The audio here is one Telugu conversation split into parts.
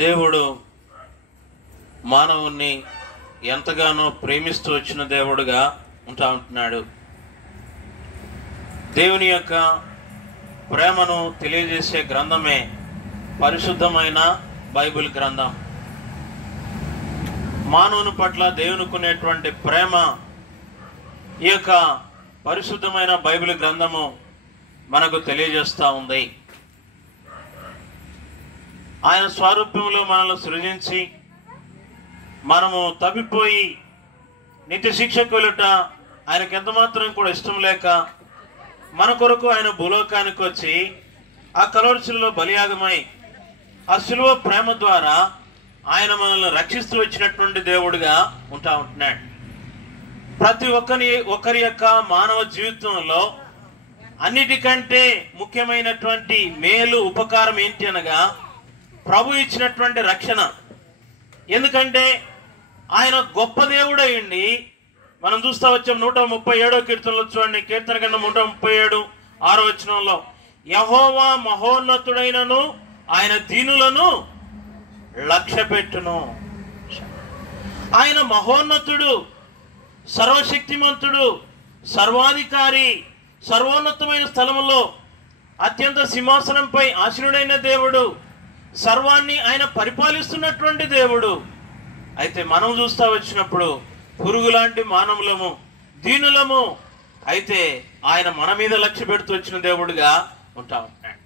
దేవుడు మానవుణ్ణి ఎంతగానో ప్రేమిస్తూ వచ్చిన దేవుడుగా ఉంటున్నాడు. దేవుని యొక్క ప్రేమను తెలియజేసే గ్రంథమే పరిశుద్ధమైన బైబిల్ గ్రంథం. మానవుని పట్ల దేవునికునేటువంటి ప్రేమ ఈ యొక్క పరిశుద్ధమైన బైబిల్ గ్రంథము మనకు తెలియజేస్తూ ఉంది. ఆయన స్వరూపంలో మనల్ని సృజించి మనము తప్పిపోయి నిత్య శిక్షకు వెళ్ళుట ఆయనకు ఎంతమాత్రం కూడా ఇష్టం లేక మన కొరకు ఆయన భూలోకానికి వచ్చి ఆ కల్వరి శిలువలో బలియాగమై ఆ శిలువ ప్రేమ ద్వారా ఆయన మనల్ని రక్షిస్తూ వచ్చినటువంటి దేవుడుగా ఉంటున్నాడు. ప్రతి ఒక్కరి యొక్క మానవ జీవితంలో అన్నిటికంటే ముఖ్యమైనటువంటి మేలు ఉపకారం ఏంటి అనగా ప్రభు ఇచ్చినటువంటి రక్షణ. ఎందుకంటే ఆయన గొప్ప దేవుడు అయ్యండి. మనం చూస్తా వచ్చాం 137వ కీర్తనలో చూడండి, కీర్తన గ్రంథం 137 6వ వచనంలో, యెహోవా మహోన్నతుడైనను ఆయన దీనులను లక్ష్యపెట్టును. ఆయన మహోన్నతుడు, సర్వశక్తిమంతుడు, సర్వాధికారి, సర్వోన్నతమైన స్థలములో అత్యంత సింహాసనంపై ఆసీనుడైన దేవుడు, సర్వాన్ని ఆయన పరిపాలిస్తున్నటువంటి దేవుడు. అయితే మనం చూస్తా వచ్చినప్పుడు పురుగు లాంటి మానవులము, దీనులము. అయితే ఆయన మన మీద లక్ష్య పెడుతూ వచ్చిన దేవుడుగా ఉంటా ఉంటాడు.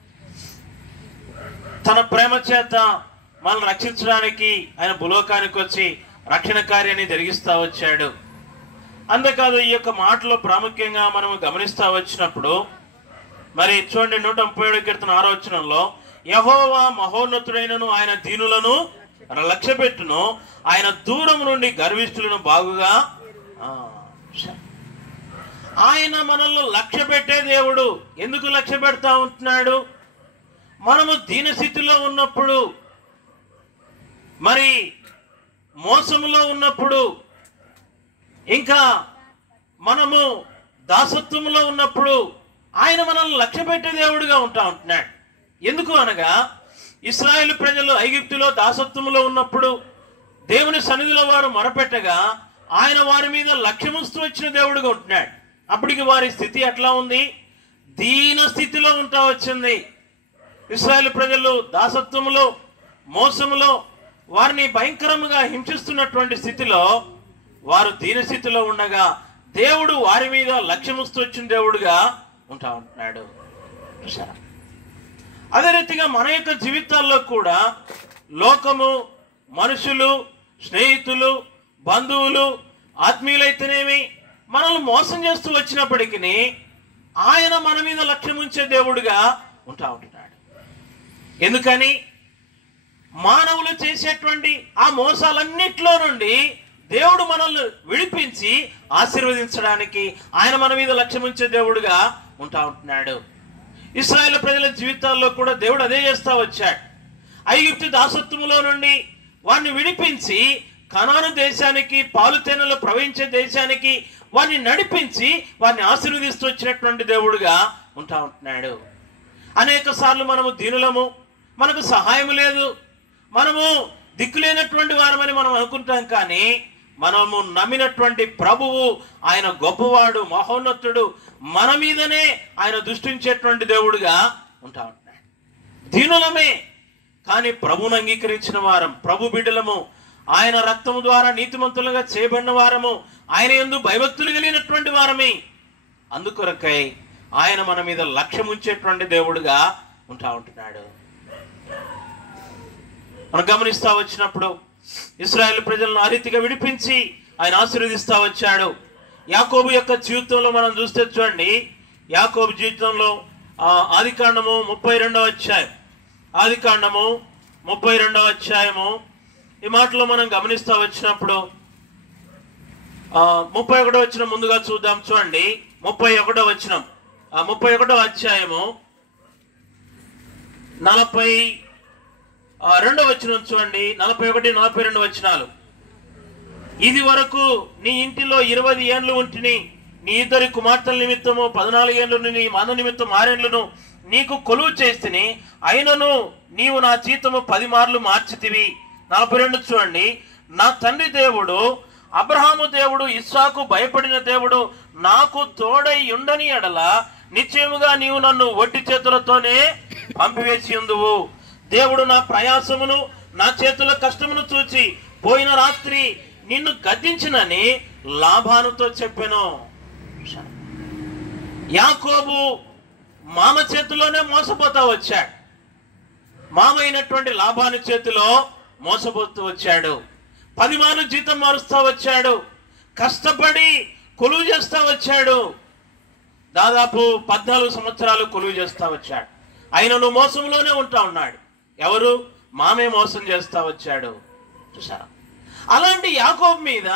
తన ప్రేమ చేత మనల్ని రక్షించడానికి ఆయన భూలోకానికి వచ్చి రక్షణ కార్యాన్ని జరిగిస్తా వచ్చాడు. అంతేకాదు, ఈ యొక్క మాటలో ప్రాముఖ్యంగా మనం గమనిస్తా వచ్చినప్పుడు మరి చూడండి 137 కీర్తన 6వ వచనంలో, యెహోవా మహోన్నతుడైనను ఆయన దీనులను లక్ష్యపెట్టును, ఆయన దూరం నుండి గర్విష్ఠులను బాగుగా. ఆయన మనల్ని లక్ష్య పెట్టే దేవుడు. ఎందుకు లక్ష్య పెడతా ఉంటున్నాడు? మనము దీనస్థితిలో ఉన్నప్పుడు, మరి మోసములో ఉన్నప్పుడు, ఇంకా మనము దాసత్వంలో ఉన్నప్పుడు ఆయన మనల్ని లక్ష్య పెట్టే దేవుడుగా ఉంటున్నాడు. ఎందుకు అనగా ఇశ్రాయేలు ప్రజలు ఐగుప్తులో దాసత్వంలో ఉన్నప్పుడు దేవుని సన్నిధిలో వారు మొరపెట్టగా ఆయన వారి మీద లక్ష్యముస్తూ వచ్చిన దేవుడుగా ఉంటున్నాడు. అప్పటికి వారి స్థితి ఎట్లా ఉంది? దీన స్థితిలో ఉంటా వచ్చింది. ఇశ్రాయేలు ప్రజలు దాసత్వంలో, మోసములో వారిని భయంకరంగా హింసిస్తున్నటువంటి స్థితిలో వారు దీన స్థితిలో ఉండగా దేవుడు వారి మీద లక్ష్యముస్తూ వచ్చిన దేవుడుగా ఉంటా ఉంటున్నాడు. అదే రీతిగా మన యొక్క జీవితాల్లో కూడా లోకము, మనుషులు, స్నేహితులు, బంధువులు, ఆత్మీయులైతేనేమి మనల్ని మోసం చేస్తూ వచ్చినప్పటికీ ఆయన మన మీద లక్ష్యం ఉంచే దేవుడుగా ఉంటా ఉంటున్నాడు. ఎందుకని? మానవులు చేసేటువంటి ఆ మోసాలన్నిట్లో నుండి దేవుడు మనల్ని విడిపించి ఆశీర్వదించడానికి ఆయన మన మీద లక్ష్యం ఉంచే దేవుడుగా ఉంటా ఉంటున్నాడు. ఇశ్రాయేలు ప్రజల జీవితాల్లో కూడా దేవుడు అదే చేస్తా వచ్చాడు. ఐగుప్తు దాసత్వములో నుండి వారిని విడిపించి కనాను దేశానికి, పాలుతేనెలు ప్రవహించే దేశానికి వారిని నడిపించి వారిని ఆశీర్వదిస్తూ వచ్చినటువంటి దేవుడుగా ఉంటా ఉంటున్నాడు. అనేక సార్లు మనము దీనులము, మనకు సహాయం లేదు, మనము దిక్కులేనటువంటి వారమని మనం అనుకుంటాం. కానీ మనము నమ్మినటువంటి ప్రభువు ఆయన గొప్పవాడు, మహోన్నతుడు, మన మీదనే ఆయన దృష్టించేటువంటి దేవుడుగా ఉంటా ఉంటున్నాడు. దీనులమే కానీ ప్రభువును అంగీకరించిన వారం, ప్రభు బిడ్డలము, ఆయన రక్తము ద్వారా నీతిమంతులుగా చేయబడిన వారము, ఆయన యందు భయభక్తులు కలిగినటువంటి వారమే. అందుకొరకై ఆయన మన మీద లక్ష్యం ఉంచేటువంటి దేవుడుగా ఉంటా ఉంటున్నాడు. మనం గమనిస్తా వచ్చినప్పుడు ఇశ్రాయేలు ప్రజలను ఆ రీతిగా విడిపించి ఆయన ఆశీర్వదిస్తా వచ్చాడు. యాకోబు యొక్క జీవితంలో మనం చూస్తే చూడండి, యాకోబు జీవితంలో ఆదికాండము 32వ అధ్యాయం, ఆదికాండము 32వ అధ్యాయము ఈ మాటలో మనం గమనిస్తా వచ్చినప్పుడు 31వ వచనం ముందుగా చూద్దాం. చూడండి 31వ వచనం, 31వ అధ్యాయము 42వ వచనం చూడండి, 41, 42 వచనాలు. ఇది వరకు నీ ఇంటిలో 20 ఏండ్లు ఉంటిని, నీ ఇద్దరి కుమార్తెల నిమిత్తము 14 ఏండ్లను, నీ మన నిమిత్తం 6 ఏండ్లను నీకు కొలువు చేస్తిని, అయినను నీవు నా జీతము 10 మార్లు మార్చితివి. 42 చూడండి. నా తండ్రి దేవుడు అబ్రహాము దేవుడు, ఇస్సాకు భయపడిన దేవుడు నాకు తోడై ఉండని ఎడల నిశ్చయముగా నీవు నన్ను ఒట్టి చేతులతోనే పంపివేసి ఉందువు. దేవుడు నా ప్రయాసమును నా చేతుల కష్టమును చూచి పోయిన రాత్రి నిన్ను గద్దించినని లాబానుతో చెప్పెను. యాకోబు మామ చేతిలోనే మోసపోతా వచ్చాడు. మామ అయినటువంటి లాబాను చేతిలో మోసపోతూ వచ్చాడు. 10 మార్లు జీతం మారుస్తా వచ్చాడు. కష్టపడి కొలువు చేస్తా వచ్చాడు. దాదాపు 14 సంవత్సరాలు కొలువు చేస్తా వచ్చాడు. ఆయనను మోసంలోనే ఉంటా ఉన్నాడు. ఎవరు? మామే మోసం చేస్తా వచ్చాడు. చూసారా? అలాంటి యాకోబు మీద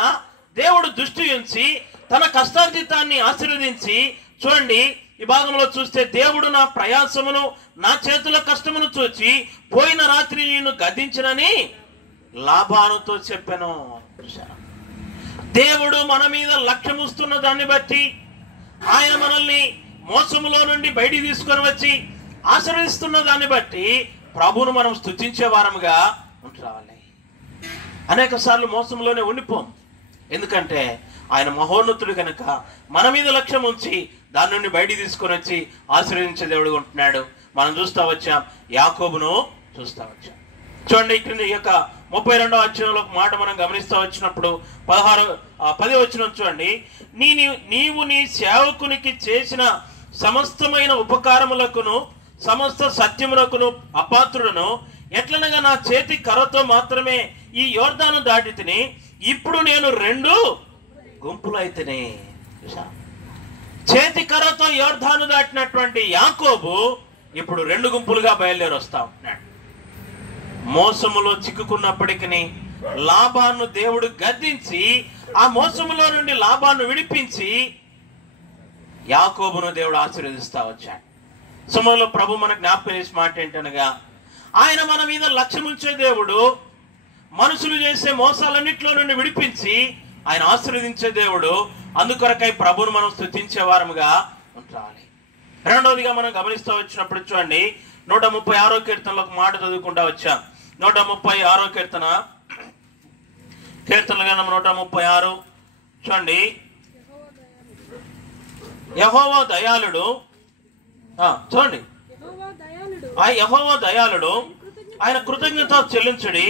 దేవుడు దృష్టి ఉంచి తన కష్టార్జితాన్ని ఆశీర్వదించి, చూడండి ఈ భాగంలో చూస్తే, దేవుడు నా ప్రయాసమును నా చేతుల కష్టమును చూచి పోయిన రాత్రి నిన్ను గద్దించినని లాబానుతో చెప్పాను. దేవుడు మన మీద లక్ష్యముస్తున్న దాన్ని బట్టి, ఆయన మనల్ని మోసములో నుండి బయటికి తీసుకొని వచ్చి ఆశీర్వదిస్తున్న దాన్ని బట్టి ప్రభువును మనం స్తుతించే వారముగా ఉండాలి. అనేక సార్లు మోసంలోనే ఉండిపోం. ఎందుకంటే ఆయన మహోన్నతుడు కనుక మన మీద లక్ష్యం ఉంచి దాని నుండి బయటికి తీసుకొని వచ్చి ఆశీర్వదించే దేవుడు ఉంటున్నాడు. మనం చూస్తా వచ్చాం, యాకోబును చూస్తా వచ్చాం. చూడండి, ఇక్కడ ఈ యొక్క 32వ అధ్యాయంలో ఒక మాట మనం గమనిస్తూ వచ్చినప్పుడు 10వ వచనం చూడండి. నీవు నీ సేవకునికి చేసిన సమస్తమైన ఉపకారములకును సమస్త సత్యములకును అపాత్రులను ఎట్లనగా నా చేతి కర్రతో మాత్రమే ఈ యోర్దాను దాటి తిని, ఇప్పుడు నేను 2 గుంపులు అయితేనే. చేతి కర్రతో యోర్దాను దాటినటువంటి యాకోబు ఇప్పుడు 2 గుంపులుగా బయలుదేరి వస్తా ఉంటున్నాడు. మోసములో చిక్కుకున్నప్పటికీ లాబాను దేవుడు గద్దించి ఆ మోసములో నుండి లాబాను విడిపించి యాకోబును దేవుడు ఆశీర్వదిస్తా వచ్చాడు. సమయంలో ప్రభు మనకు జ్ఞాపకం చేసి మాట ఏంటనగా, ఆయన మన మీద లక్ష్యం ఉంచే దేవుడు, మనుషులు చేసే మోసాలన్నింటిలో నుండి విడిపించి ఆయన ఆశీర్వదించే దేవుడు. అందుకొరకై ప్రభువును మనం స్తుతించే వారముగా ఉండాలి. రెండవదిగా మనం గమనిస్తూ వచ్చినప్పుడు చూడండి, 136వ కీర్తనలో ఒక మాట చదువుకుంటా వచ్చాం. 136వ కీర్తనలు గ్రంథం 136 చూడండి. యెహోవా దయాళుడు, చూడండి, యెహోవా దయాళుడు, ఆయన కృతజ్ఞత చెల్లించుడి,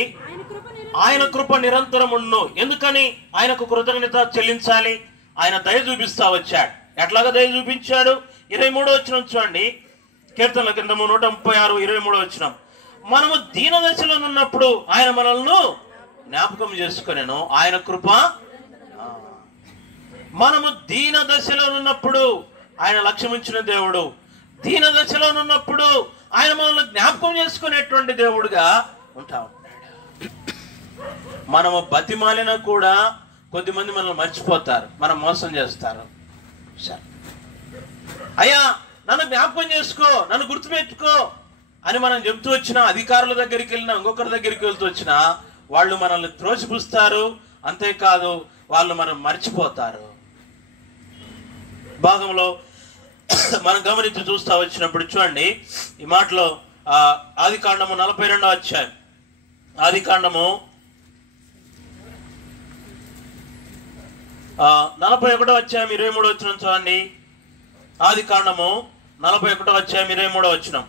ఆయన కృప నిరంతరముండును. ఎందుకని ఆయనకు కృతజ్ఞత చెల్లించాలి? ఆయన దయ చూపిస్తా వచ్చాడు. ఎట్లాగా దయ చూపించాడు? 23వ వచనం చూడండి, కీర్తనల గ్రంథము 136 23వ వచనం. మనము దీన దశలో ఉన్నప్పుడు ఆయన మనల్ని జ్ఞాపకం చేసుకునేను, ఆయన కృప. మనము దీన దశలో ఉన్నప్పుడు ఆయన లక్ష్యం ఉంచిన దేవుడు, దీన దశలో ఉన్నప్పుడు ఆయన మనల్ని జ్ఞాపకం చేసుకునేటువంటి దేవుడుగా ఉంటా ఉన్నాడు. మనము బతిమాలినా కూడా కొద్దిమంది మనల్ని మర్చిపోతారు, మనం మోసం చేస్తారు. అయ్యా నన్ను జ్ఞాపకం చేసుకో, నన్ను గుర్తుపెట్టుకో అని మనం చెబుతూ వచ్చినా, అధికారుల దగ్గరికి వెళ్ళినా, ఇంకొకరి దగ్గరికి వెళ్తూ వచ్చినా వాళ్ళు మనల్ని త్రోసిపుస్తారు. అంతేకాదు, వాళ్ళు మనం మర్చిపోతారు. భాగంలో మనం గమనించి చూస్తా వచ్చినప్పుడు చూడండి, ఈ మాటలో ఆదికాండము 42వ అధ్యాయం, ఆదికాండము 41వ అధ్యాయం 23వ వచనం చూడండి. ఆదికాండము 41వ అధ్యాయం 23వ వచనం.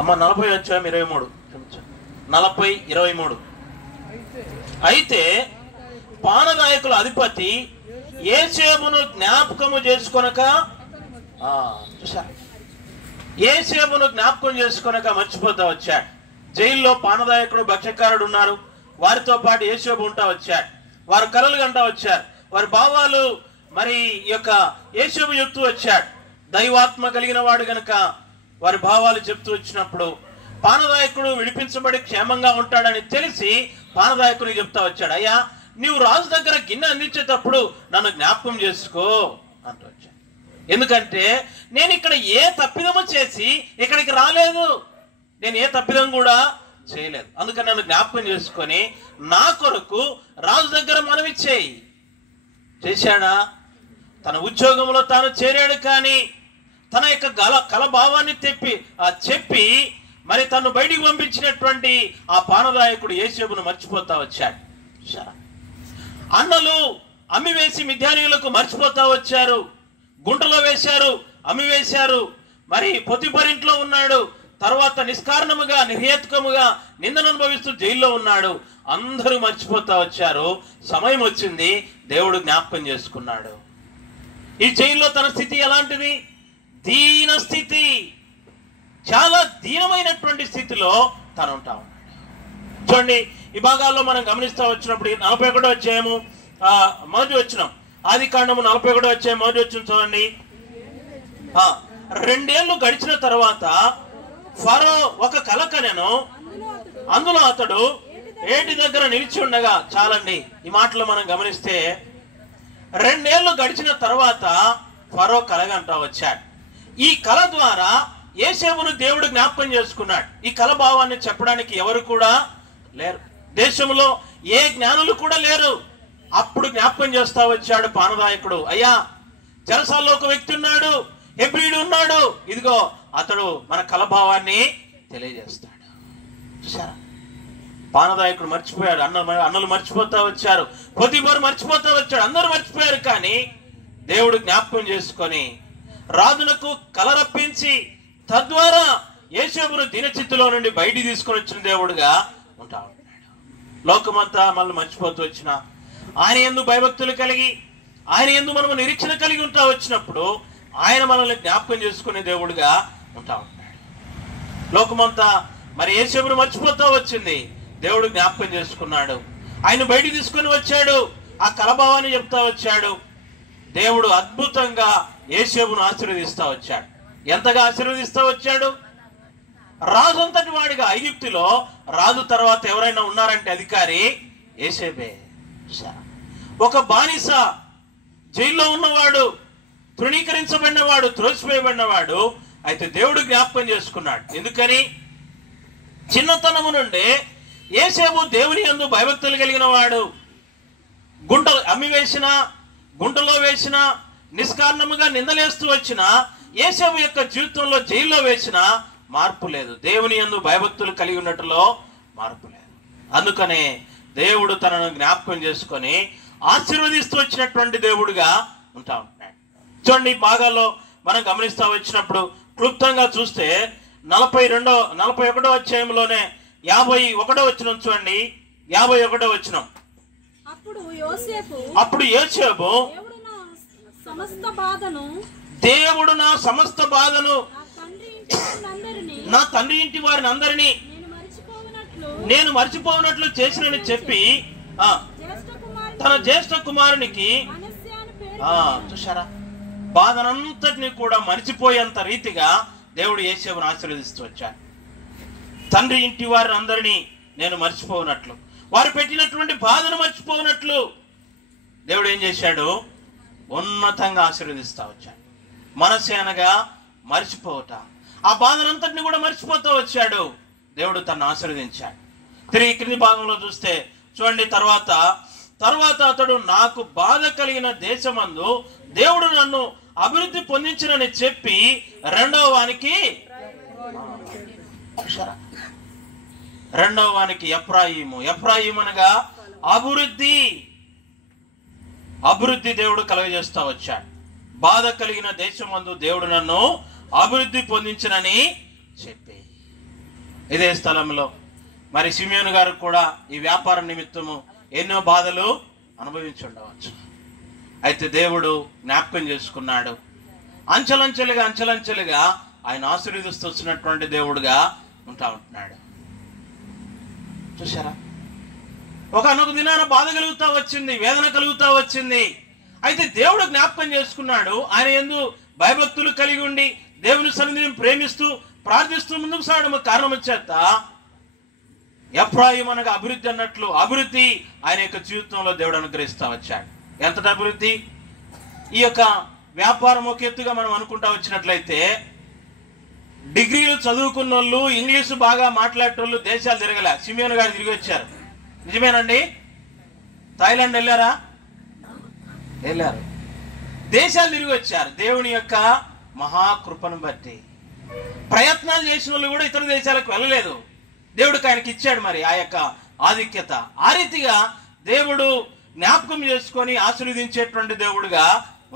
అమ్మ 40 అధ్యాయం 23, 40:23. అయితే పానగాయకుల అధిపతి యేసేపును జ్ఞాపకము చేసుకొనక, చూసారు, యేసేపును జ్ఞాపకం చేసుకొనక మర్చిపోతా వచ్చాడు. జైల్లో పానదాయకుడు భక్ష్యకారుడు ఉన్నారు, వారితో పాటు యేసేపు ఉంటా వచ్చాడు. వారు కలలు గంటా వచ్చారు. వారి భావాలు మరి ఈ యొక్క యేసేపు చెప్తూ వచ్చాడు. దైవాత్మ కలిగిన వాడు గనక వారి భావాలు చెప్తూ వచ్చినప్పుడు పానదాయకుడు విడిపించబడి క్షేమంగా ఉంటాడని తెలిసి పానదాయకుడికి చెప్తా వచ్చాడు, అయ్యా నీవు రాజు దగ్గర గిన్నె అందించేటప్పుడు నన్ను జ్ఞాపకం చేసుకో అంటూ వచ్చాడు. ఎందుకంటే నేను ఇక్కడ ఏ తప్పిదము చేసి ఇక్కడికి రాలేదు, నేను ఏ తప్పిదం కూడా చేయలేదు. అందుకని నన్ను జ్ఞాపకం చేసుకొని నా కొరకు రాజు దగ్గర మనవి చేయి. చేశాడా? తన ఉద్యోగంలో తాను చేరాడు, కానీ తన యొక్క కల భావాన్ని చెప్పి మరి తను బయటికి పంపించినటువంటి ఆ పానదాయకుడు యోసేపును మర్చిపోతా వచ్చాడు. అన్నలు అమ్మివేసి మిద్యానీయులకు మర్చిపోతా వచ్చారు. గుంటలో వేశారు, అమ్మివేశారు. మరి పొతిఫరింట్లో ఉన్నాడు. తర్వాత నిష్కారణముగా నిర్హేతుకముగా నిందను అనుభవిస్తూ జైల్లో ఉన్నాడు. అందరూ మర్చిపోతా వచ్చారు. సమయం వచ్చింది, దేవుడు జ్ఞాపకం చేసుకున్నాడు. ఈ జైల్లో తన స్థితి ఎలాంటిది? దీన స్థితి. చాలా దీనమైనటువంటి స్థితిలో తను ఉంటా ఉన్నాడు. చూడండి, ఈ భాగాల్లో మనం గమనిస్తా వచ్చినప్పుడు 41వ అధ్యాయము మొదటి వచనం, ఆదికాండము 41వ అధ్యాయం మొదటి వచనం చూడండి. 2 ఏళ్ళు గడిచిన తర్వాత ఫరో ఒక కల కనెను, అందులో అతడు ఏటి దగ్గర నిలిచి ఉండగా. చాలండి, ఈ మాటలు మనం గమనిస్తే 2 ఏళ్ళు గడిచిన తర్వాత ఫరో కలగంటా వచ్చాడు. ఈ కల ద్వారా యోసేపును దేవుడు జ్ఞాపకం చేసుకున్నాడు. ఈ కల భావాన్ని చెప్పడానికి ఎవరు కూడా లేరు, దేశంలో ఏ జ్ఞానులు కూడా లేరు. అప్పుడు జ్ఞాపకం చేస్తా వచ్చాడు పానదాయకుడు, అయ్యా చెరసాల్లో ఒక వ్యక్తి ఉన్నాడు, హెబ్రీయుడు ఉన్నాడు, ఇదిగో అతడు మన కలభావాన్ని తెలియజేస్తాడు. చూసారా, పానదాయకుడు మర్చిపోయాడు, అన్నలు మర్చిపోతా వచ్చారు, పొతిఫరు మర్చిపోతా వచ్చాడు, అందరూ మర్చిపోయారు. కానీ దేవుడు జ్ఞాపకం చేసుకొని రాజునకు కల రప్పించి తద్వారా యోసేపును దీనచిత్తులో నుండి బయటికి తీసుకొని వచ్చిన దేవుడుగా ఉంటా ఉన్నాడు. లోకమంతా మళ్ళీ మర్చిపోతూ వచ్చిన ఆయన యందు భయభక్తులు కలిగి, ఆయన యందు మనము నిరీక్షణ కలిగి ఉంటా వచ్చినప్పుడు ఆయన మనల్ని జ్ఞాపకం చేసుకునే దేవుడుగా ఉంటా ఉన్నాడు. లోకమంతా మరి యోసేపును మర్చిపోతా వచ్చింది, దేవుడు జ్ఞాపకం చేసుకున్నాడు. ఆయన బయటికి తీసుకొని వచ్చాడు, ఆ కలభావాన్ని చెప్తా వచ్చాడు. దేవుడు అద్భుతంగా యోసేపును ఆశీర్వదిస్తా వచ్చాడు. ఎంతగా ఆశీర్వదిస్తా వచ్చాడు? రాజు అంతటి వాడిగా ఐగుప్తులో రాజు తర్వాత ఎవరైనా ఉన్నారంటే అధికారి యోసేపే. ఒక బానిస, జైల్లో ఉన్నవాడు, తృణీకరించబడినవాడు, త్రోసివేయబడినవాడు. అయితే దేవుడు జ్ఞాపకం చేసుకున్నాడు. ఎందుకని? చిన్నతనము నుండి యోసేపు దేవుని యందు భయభక్తులు కలిగిన వాడు. అమ్మివేసిన, గుంటలో వేసిన, నిష్కారణముగా నిందలేస్తూ వచ్చిన యోసేపు యొక్క జీవితంలో జైల్లో వేసిన మార్పు లేదు. దేవుని యందు భయభక్తులు కలిగి ఉన్నట్టులో మార్పు లేదు. అందుకనే దేవుడు తనను జ్ఞాపకం చేసుకొని ఆశీర్వదిస్తూ వచ్చినటువంటి దేవుడుగా ఉంటా ఉంటున్నాడు. చూడండి, ఈ భాగాల్లో మనం గమనిస్తా వచ్చినప్పుడు క్లుప్తంగా చూస్తే 41వ అధ్యాయంలోనే 51వ వచనం చూడండి. 51వ వచనం, అప్పుడు యోసేపు దేవుడు నా సమస్త బాధను నా తండ్రి ఇంటి వారిని అందరినీ నేను మర్చిపోనట్లు చేసినని చెప్పి తన జ్యేష్ఠ కుమారునికి చూసారా, బాధనంతటిని కూడా మర్చిపోయేంత రీతిగా దేవుడు యోసేపును ఆశీర్వదిస్తూ వచ్చాడు. తండ్రి ఇంటి వారిని అందరినీ నేను మర్చిపోనట్లు, వారు పెట్టినటువంటి బాధను మర్చిపోనట్లు దేవుడు ఏం చేశాడు? ఉన్నతంగా ఆశీర్వదిస్తా వచ్చాడు. మనస్సు అనగా మర్చిపోవట, ఆ బాధనంతటిని కూడా మర్చిపోతూ వచ్చాడు. దేవుడు తను ఆశీర్వదించాడు. తిరిగి క్రింది భాగంలో చూస్తే చూడండి, తర్వాత అతడు నాకు బాధ కలిగిన దేశమందు దేవుడు నన్ను అభివృద్ధి పొందించినని చెప్పి రెండవ వానికి ఎఫ్రాయిము అనగా అభివృద్ధి దేవుడు కలుగజేస్తా వచ్చాడు. బాధ కలిగిన దేశమందు దేవుడు నన్ను అభివృద్ధి పొందించినని చెప్పి. ఇదే స్థలంలో మరి సిమియోను గారు కూడా ఈ వ్యాపార నిమిత్తము ఎన్నో బాధలు అనుభవించి ఉండవచ్చు. అయితే దేవుడు జ్ఞాపకం చేసుకున్నాడు. అంచెలంచెలుగా ఆయన ఆశీర్వదిస్తూ వచ్చినటువంటి దేవుడుగా ఉంటా ఉంటున్నాడు. చూసారా, ఒకనొక దినాన బాధ కలుగుతా వచ్చింది, వేదన కలుగుతా వచ్చింది. అయితే దేవుడు జ్ఞాపకం చేసుకున్నాడు. ఆయన యందు భయభక్తులు కలిగి ఉండి దేవుని సన్నిధిని ప్రేమిస్తూ ప్రార్థిస్తూ ముందుకు సాగడం కారణం చేత ఎఫ్రాయిము అనగా అభివృద్ధి అన్నట్లు అభివృద్ధి ఆయన యొక్క జీవితంలో దేవుడు అనుగ్రహిస్తా వచ్చాడు. ఎంతటి అభివృద్ధి! ఈ యొక్క వ్యాపారం ఒక ఎత్తుగా మనం అనుకుంటా వచ్చినట్లయితే డిగ్రీలు చదువుకున్న వాళ్ళు, ఇంగ్లీషు బాగా మాట్లాడేటోళ్ళు దేశాలు తిరగలే. సిమియోను గారు తిరిగి వచ్చారు. నిజమేనండి? థాయిలాండ్ వెళ్ళారా? వెళ్ళారు. దేశాలు తిరిగి వచ్చారు. దేవుని యొక్క మహాకృపను బట్టి. ప్రయత్నాలు చేసిన వాళ్ళు కూడా ఇతర దేశాలకు వెళ్ళలేదు, దేవుడికి ఆయనకి ఇచ్చాడు మరి ఆ యొక్క ఆధిక్యత. ఆ రీతిగా దేవుడు జ్ఞాపకం చేసుకొని ఆశీర్వదించేటువంటి దేవుడుగా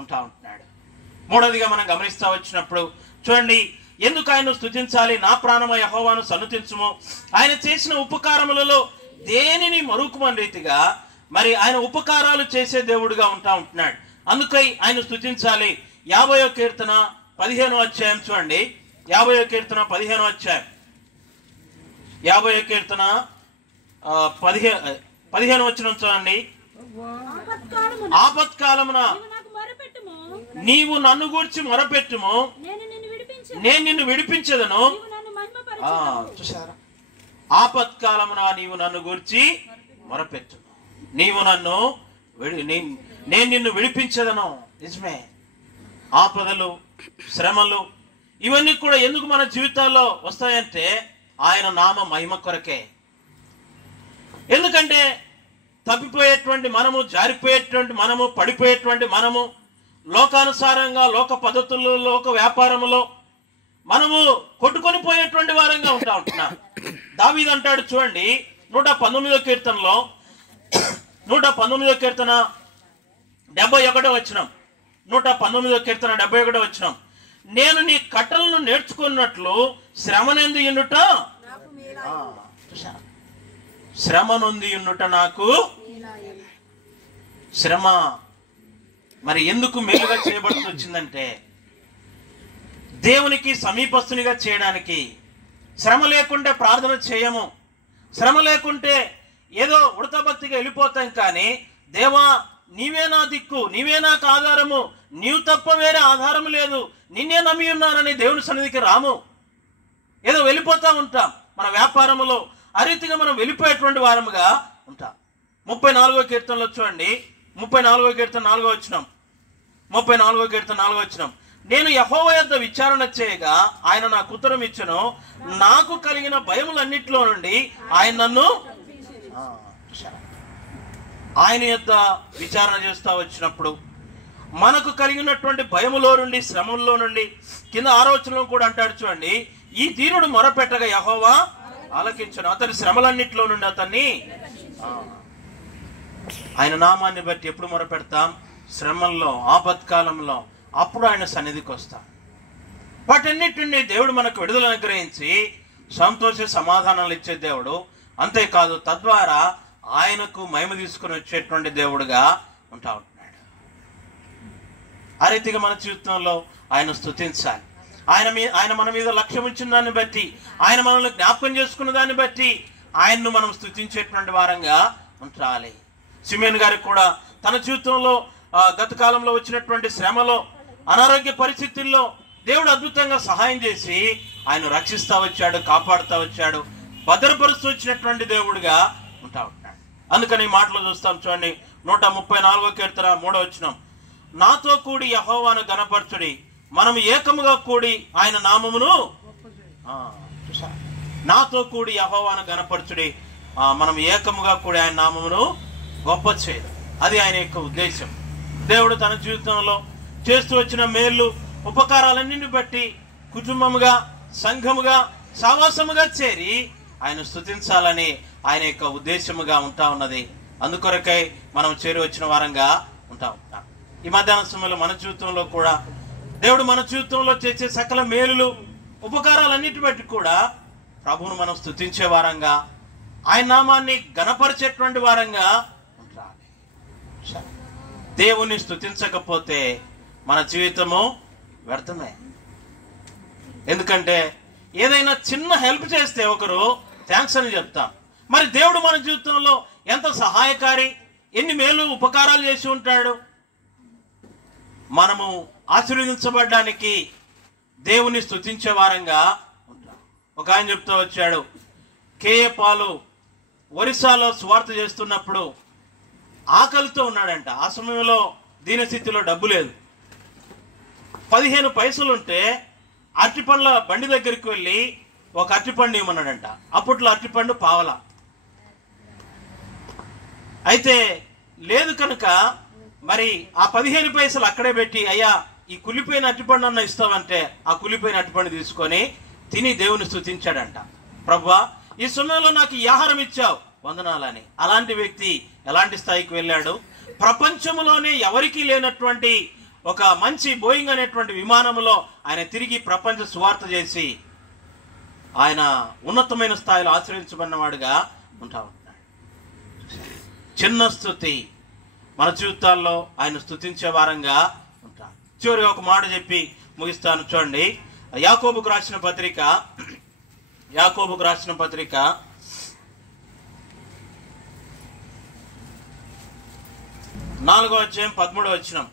ఉంటా ఉంటున్నాడు. మూడవదిగా మనం గమనిస్తా వచ్చినప్పుడు చూడండి, ఎందుకు ఆయన స్తుతించాలి? నా ప్రాణమ యెహోవాను సన్నుతించుము, ఆయన చేసిన ఉపకారములలో దేనిని మరుకుమని రీతిగా మరి ఆయన ఉపకారాలు చేసే దేవుడుగా ఉంటా ఉంటున్నాడు. అందుకై ఆయన స్తుతించాలి. 50వ కీర్తన 15వ అధ్యాయం చూడండి. 50వ కీర్తన 15వ అధ్యాయం, 50వ కీర్తన 15వ వచనం చూడండి. ఆపత్కాలమున నీవు నన్ను గూర్చి మొరపెట్టుము, నేను నిన్ను విడిపించదను. చూసారా, ఆపత్కాలమున నీవు నన్ను గూర్చి మొరపెట్టుము, నేను నిన్ను విడిపించదను. నిజమే, ఆపదలు, శ్రమలు ఇవన్నీ కూడా ఎందుకు మన జీవితాల్లో వస్తాయంటే ఆయన నామ మహిమ కొరకే. ఎందుకంటే తప్పిపోయేటువంటి మనము, జారిపోయేటువంటి మనము, పడిపోయేటువంటి మనము, లోకానుసారంగా, లోక పద్ధతుల్లో, లోక వ్యాపారములో మనము కొట్టుకొని పోయేటువంటి వారంగా ఉంటున్నాం. దావీదు అంటాడు చూడండి 119వ కీర్తనలో, 119వ కీర్తన 71వ వచనం, 119వ కీర్తన 71వ వచనం, నేను నీ కట్టలను నేర్చుకున్నట్లు శ్రమనొంది ఉండుట, శ్రమనొంది ఉండుట నాకు. శ్రమ మరి ఎందుకు మేలుగా చేయబడుతూ వచ్చిందంటే దేవునికి సమీపస్తునిగా చేయడానికి. శ్రమ లేకుంటే ప్రార్థన చేయము, శ్రమ లేకుంటే ఏదో ఉడతభక్తిగా వెళ్ళిపోతాం. కానీ దేవా నీవే నా దిక్కు, నీవే నాకు ఆధారము, నీవు తప్ప వేరే ఆధారం లేదు, నిన్నే నమ్మి ఉన్నానని దేవుని సన్నిధికి రాము. ఏదో వెళ్ళిపోతా ఉంటాం మన వ్యాపారములో. ఆ రీతిగా మనం వెళ్ళిపోయేటువంటి వారముగా ఉంటాం. 34వ కీర్తనలో చూడండి, 34వ కీర్తన 4వ వచనం, 34వ కీర్తన 4వ వచనం, నేను యెహోవా యొద్ద విచారణ చేయగా ఆయన నాకు ఉత్తరం ఇచ్చెను, నాకు కలిగిన భయములన్నిటిలో నుండి ఆయన నన్ను. ఆయన యొద్ద విచారణ చేస్తా వచ్చినప్పుడు మనకు కలిగినటువంటి భయములో నుండి, శ్రమంలో నుండి, కింద 6వ వచనంలో కూడా అంటాడు చూడండి, ఈ దీనుడు మొరపెట్టగా యెహోవా ఆలకించను, అతని శ్రమలన్నిటిలో నుండి అతన్ని. ఆయన నామాన్ని బట్టి ఎప్పుడు మొరపెడతాం? శ్రమల్లో, ఆపత్కాలంలో. అప్పుడు ఆయన సన్నిధికి వస్తాం. వాటన్నిటిని దేవుడు మనకు విడుదల అనుగ్రహించి సంతోష సమాధానాలు ఇచ్చే దేవుడు. అంతేకాదు తద్వారా ఆయనకు మహిమ తీసుకుని వచ్చేటువంటి దేవుడుగా ఉంటా ఉంటున్నాడు. ఆ రీతిగా మన జీవితంలో ఆయన స్తుతించాలి. ఆయన మన మీద లక్ష్యం ఉంచిన దాన్ని బట్టి, ఆయన మనల్ని జ్ఞాపకం చేసుకున్న దాన్ని బట్టి ఆయన్ను మనం స్తుతించేటువంటి వారంగా ఉండాలి. సిమియోను గారికి కూడా తన జీవితంలో గత కాలంలో వచ్చినటువంటి శ్రమలో, అనారోగ్య పరిస్థితుల్లో దేవుడు అద్భుతంగా సహాయం చేసి ఆయన రక్షిస్తా వచ్చాడు, కాపాడుతూ వచ్చాడు, భద్రపరుస్తూ వచ్చినటువంటి దేవుడుగా ఉంటా ఉంటాడు. అందుకని ఈ మాటలు చూస్తాం చూడండి. 134వ కీర్తన 3వ వచనం, నాతో కూడి యెహోవాను ఘనపరచుడి, మనం ఏకముగా కూడి ఆయన నామమును. నాతో కూడి యెహోవాను ఘనపరచుడి, మనం ఏకముగా కూడి ఆయన నామమును గొప్ప చేయడం. అది ఆయన యొక్క ఉద్దేశం. దేవుడు తన జీవితంలో చేస్తూ వచ్చిన మేళ్ళు, ఉపకారాలన్నింటిని బట్టి కుటుంబముగా, సంఘముగా, సావాసముగా చేరి ఆయన స్తుతించాలని ఆయన యొక్క ఉద్దేశముగా ఉంటా ఉన్నది. అందుకొరకై మనం చేరి వచ్చిన వారంగా ఉంటా ఉంటాం. ఈ మధ్యాహ్న సమయంలో మన జీవితంలో కూడా దేవుడు మన జీవితంలో చేసే సకల మేలులు, ఉపకారాలన్నిటి బట్టి కూడా ప్రభువును మనం స్తుతించే వారంగా, ఆయన నామాన్ని ఘనపరిచేటువంటి వారంగా ఉండాలి. దేవుని స్తుతించకపోతే మన జీవితము వ్యర్థమే. ఎందుకంటే ఏదైనా చిన్న హెల్ప్ చేస్తే ఒకరు థ్యాంక్స్ అని చెప్తాం. మరి దేవుడు మన జీవితంలో ఎంత సహాయకారి, ఎన్ని మేలు ఉపకారాలు చేసి ఉంటాడు. మనము ఆశీర్వదించబడ్డానికి దేవుని స్తుతించే వారంగా ఉంటాం. ఒక ఆయన చెప్తూ వచ్చాడు, కేఏ పాలు ఒరిస్సాలో సువార్త చేస్తున్నప్పుడు ఆకలితో ఉన్నాడంట. ఆ సమయంలో దీనస్థితిలో డబ్బు లేదు. 15 పైసలు ఉంటే అరటిపండ్ల బండి దగ్గరికి వెళ్ళి ఒక అరటిపండు ఇవ్వమన్నాడంట. అప్పట్లో అరటిపండు పావలా. అయితే లేదు కనుక మరి ఆ 15 పైసలు అక్కడే పెట్టి, అయ్యా ఈ కులిపోయిన అరటిపండు అన్న ఇస్తావంటే ఆ కులిపోయిన అరటిపండు తీసుకొని తిని దేవుని స్తుతించాడంట. ప్రభువా, ఈ సమయంలో నాకు ఈ ఆహారం ఇచ్చావు, వందనాలని. అలాంటి వ్యక్తి ఎలాంటి స్థాయికి వెళ్ళాడు? ప్రపంచంలోనే ఎవరికీ లేనటువంటి ఒక మంచి బోయింగ్ అనేటువంటి విమానంలో ఆయన తిరిగి ప్రపంచ సువార్త చేసి ఆయన ఉన్నతమైన స్థాయిలో ఆశ్రయించబడినవాడుగా ఉంటా ఉంటాడు. చిన్న స్తుతి మన జీవితాల్లో ఆయన స్తుతించే వారంగా ఉంటాం. చివరి ఒక మాట చెప్పి ముగిస్తాను. చూడండి, యాకోబుకు రాసిన పత్రిక 4వ అధ్యాయం 13వ వచనం.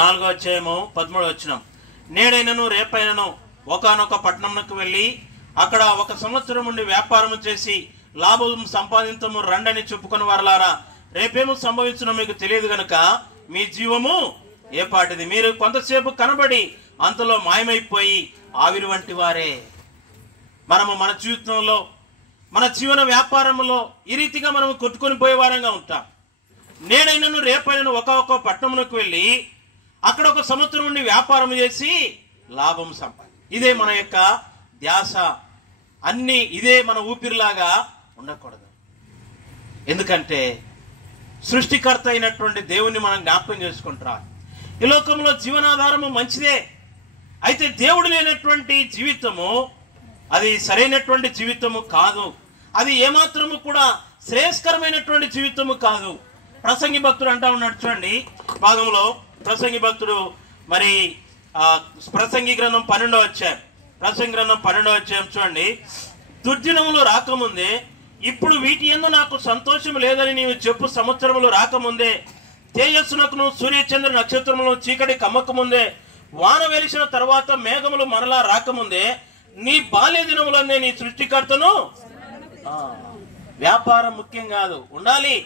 4వ అధ్యాయము 13వ వచనం. నేడైనను రేపైనను ఒకానొక పట్టణంకు వెళ్ళి అక్కడ 1 సంవత్సరం నుండి వ్యాపారము చేసి లాభం సంపాదించము రండని చెప్పుకుని వారలారా, రేపేమో సంభవించునో మీకు తెలియదు గనుక మీ జీవము ఏ పాటిది? మీరు కొంతసేపు కనబడి అంతలో మాయమైపోయి ఆవిరి వంటి వారే. మనము మన జీవితంలో, మన జీవన వ్యాపారంలో ఈ రీతిగా మనము కొట్టుకొని పోయే వారంగా ఉంటాం. నేనైనను రేపైనను ఒక పట్టణమునకు వెళ్ళి అక్కడ 1 సంవత్సరం నుండి వ్యాపారం చేసి లాభం ఇదే మన యొక్క ధ్యాస. అన్ని ఇదే మన ఊపిరిలాగా ఉండకూడదు. ఎందుకంటే సృష్టికర్త అయినటువంటి దేవుణ్ణి మనం జ్ఞాపకం చేసుకుంటాం. ఈ లోకంలో జీవనాధారము మంచిదే, అయితే దేవుడు లేనటువంటి జీవితము అది సరైనటువంటి జీవితము కాదు. అది ఏమాత్రము కూడా శ్రేయస్కరమైనటువంటి జీవితము కాదు. ప్రసంగి భక్తుడు అంటా ఉన్నాడు. చూడండి భాగంలో ప్రసంగి భక్తుడు మరి ప్రసంగి గ్రంథం 12వ అధ్యాయం చూడండి. దుర్దినములు రాకముందే ఇప్పుడు వీటి యందు నాకు సంతోషం లేదని నీవు చెప్పు సంవత్సరములు రాకముందే, తేజస్సునకును సూర్యచంద్ర నక్షత్రములను చీకటి కమ్మకముందే, వాన వెలిసిన తర్వాత మేఘములు మనలా రాకముందే నీ బాల్య దినములనే నీ సృష్టికర్తను. వ్యాపారం ముఖ్యం కాదు, ఉండాలి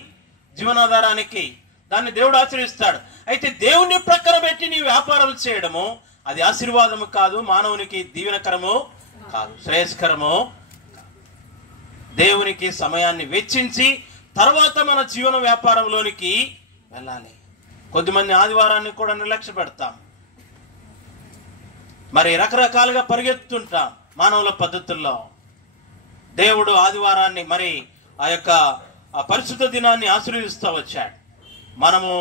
జీవనాధారానికి, దాన్ని దేవుడు ఆశీర్వదిస్తాడు. అయితే దేవుని ప్రక్కన పెట్టి నీ వ్యాపారం చేయడము అది ఆశీర్వాదము కాదు, మానవునికి దీవెనకరము కాదు, శ్రేయస్కరము. దేవునికి సమయాన్ని వెచ్చించి తర్వాత మన జీవన వ్యాపారంలోనికి వెళ్ళాలి. కొద్దిమంది ఆదివారాన్ని కూడా నిర్లక్ష్య పెడతాం, మరి రకరకాలుగా పరిగెత్తుంటాం మానవుల పద్ధతుల్లో. దేవుడు ఆదివారాన్ని మరి ఆ యొక్క పరిశుద్ధ దినాన్ని ఆశీర్వదిస్తూ వచ్చాడు. మనము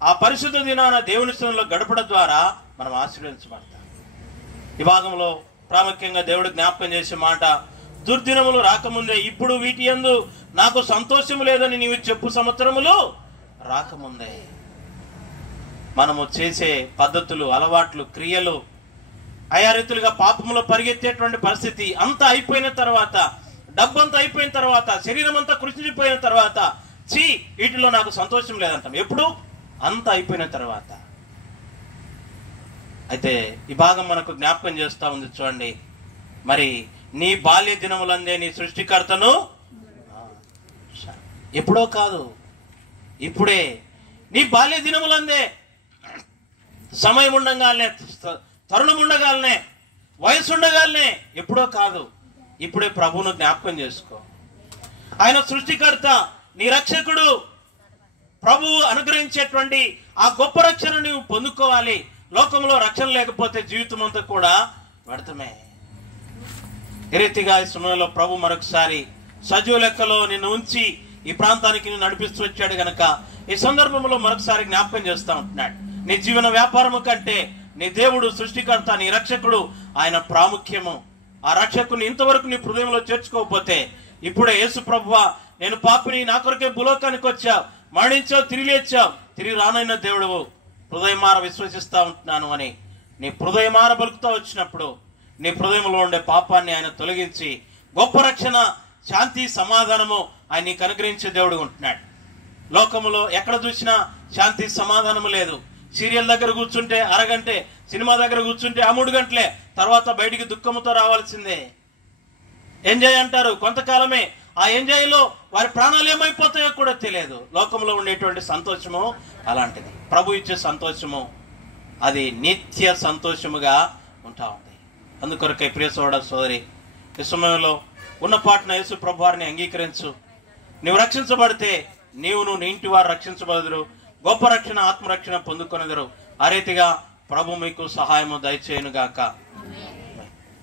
ఆ పరిశుద్ధ దినాన దేవుని స్థలంలో గడపడం ద్వారా మనం ఆశీర్వదించబడతాం. ఈ భాగంలో ప్రాముఖ్యంగా దేవుడు జ్ఞాపకం చేసే మాట, దుర్దినములు రాకముందే ఇప్పుడు వీటి యందు నాకు సంతోషం లేదని నీవు చెప్పు సంవత్సరములు రాకముందే. మనము చేసే పద్ధతులు, అలవాట్లు, క్రియలు ఆయా రీతులుగా పాపములో పరిగెత్తేటువంటి పరిస్థితి అంతా అయిపోయిన తర్వాత, డబ్బంతా అయిపోయిన తర్వాత, శరీరం అంతా కృషిపోయిన తర్వాత వీటిలో నాకు సంతోషం లేదంటాం. ఎప్పుడు? అంతా అయిపోయిన తర్వాత. అయితే ఈ భాగం మనకు జ్ఞాపకం చేస్తా ఉంది. చూడండి, మరి నీ బాల్య దినములందే నీ సృష్టికర్తను. ఎప్పుడో కాదు, ఇప్పుడే. నీ బాల్య దినములందే, సమయం ఉండగానే, తరుణం ఉండగానే, వయసు ఉండగానే, ఎప్పుడో కాదు, ఇప్పుడే ప్రభువును జ్ఞాపకం చేసుకో. ఆయన సృష్టికర్త, నీ రక్షకుడు. ప్రభువు అనుగ్రహించేటువంటి ఆ గొప్ప రక్షణ నీవు పొందుకోవాలి. లోకంలో రక్షణ లేకపోతే జీవితం అంతా కూడా వ్యర్థమే. ఈ రీతిగా ఈ సమయంలో ప్రభు మరొకసారి సజీవ లెక్కలో నిన్ను ఉంచి ఈ ప్రాంతానికి నిన్ను నడిపిస్తూ వచ్చాడు గనక ఈ సందర్భంలో మరొకసారి జ్ఞాపకం చేస్తా ఉంటున్నాడు. నీ జీవన వ్యాపారము కంటే నీ దేవుడు సృష్టికర్త, నీ రక్షకుడు, ఆయన ప్రాముఖ్యము. ఆ రక్షకుని ఇంతవరకు నీ హృదయంలో చేర్చుకోకపోతే ఇప్పుడే యేసు ప్రభువా, నేను పాపిని, నా కొరకే భూలోకానికి వచ్చావు, మరణించావు, తిరిగి లేచావు, తిరిగి రానైన దేవుడు, హృదయమార విశ్వసిస్తా ఉంటున్నాను అని నీ హృదయమార బలుకుతా వచ్చినప్పుడు నీ హృదయంలో ఉండే పాపాన్ని ఆయన తొలగించి గొప్ప రక్షణ, శాంతి, సమాధానము ఆయన నీకు అనుగ్రహించే దేవుడు ఉంటున్నాడు. లోకములో ఎక్కడ చూసినా శాంతి సమాధానము లేదు. సీరియల్ దగ్గర కూర్చుంటే అరగంటే, సినిమా దగ్గర కూర్చుంటే 3 గంటలే, తర్వాత బయటికి దుఃఖముతో రావాల్సిందే. ఎంజాయ్ అంటారు కొంతకాలమే, ఆ ఎంజాయ్ లో వారి ప్రాణాలు ఏమైపోతాయో కూడా తెలియదు. లోకంలో ఉండేటువంటి సంతోషము అలాంటిది. ప్రభు ఇచ్చే సంతోషము అది నిత్య సంతోషముగా ఉంటా ఉంది. అందుకొరకై ప్రియ సోదర సోదరి, ఈ సమయంలో ఉన్న పాటన యేసు ప్రభు వారిని అంగీకరించు. నీవు రక్షించబడితే నీవును నీ ఇంటి వారు రక్షించబడదురు, గొప్ప రక్షణ, ఆత్మరక్షణ పొందుకొనెదరు. ఆ రీతిగా ప్రభు మీకు సహాయము దయచేయును గాక.